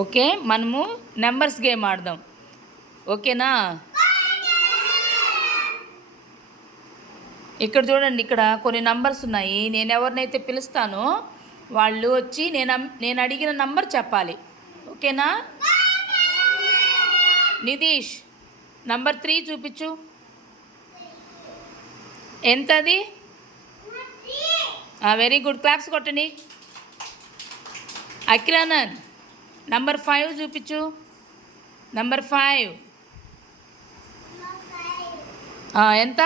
Okay, మనము numbers game ఆడదాం. ఓకేనా? ఇక్కడ చూడండి, ఇక్కడ కొన్ని నంబర్స్ ఉన్నాయి. నేను ఎవరినైతే పిలుస్తానో వాళ్ళు వచ్చి నేను అడిగిన నంబర్ చెప్పాలి. ఓకేనా? నితీష్, నంబర్ 3 చూపించు. ఎంతది? వెరీ గుడ్, క్లాప్స్ కొట్టండి. అఖిలానంద్, నంబర్ 5 చూపించు. నంబర్ 5 ఎంత?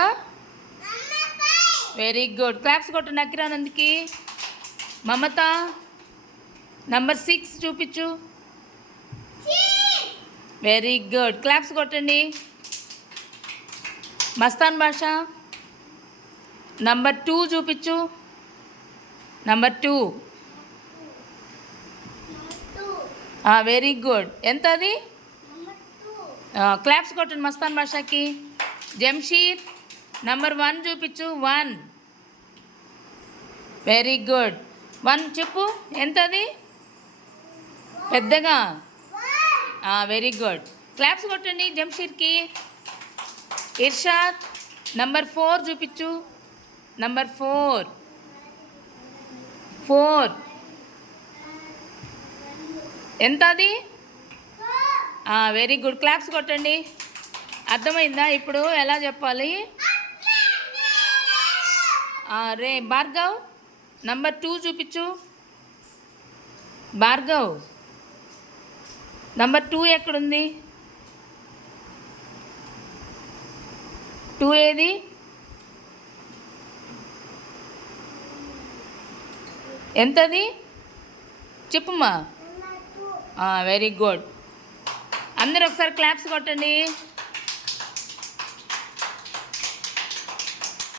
వెరీ గుడ్, క్లాప్స్ కొట్టండి అఖిలానంద్కి. మమత, నంబర్ 6 చూపించు. వెరీ గుడ్, క్లాప్స్ కొట్టండి. మస్తాన్ బాషా, నంబర్ 2 చూపించు. Number 2 very good. ఎంత అది? క్లాప్స్ కొట్టండి మస్తాన్ బాషాకి. జంషీర్, నంబర్ 1 చూపించు. 1 వెరీ గుడ్. 1 చెప్పు, ఎంత అది? పెద్దగా. వెరీ గుడ్, క్లాప్స్ కొట్టండి జంషీర్కి. ఇర్షాద్, నంబర్ 4 చూపించు. నంబర్ 4 ఎంత అది? వెరీ గుడ్, క్లాప్స్ కొట్టండి. అర్థమైందా ఇప్పుడు ఎలా చెప్పాలి? రే భార్గవ్, నంబర్ 2 చూపించు. భార్గవ్, నంబర్ 2 ఎక్కడుంది? 2 ఏది? ఎంతది చెప్పుమా. వెరీ గుడ్, అందరూ ఒకసారి క్లాప్స్ కొట్టండి.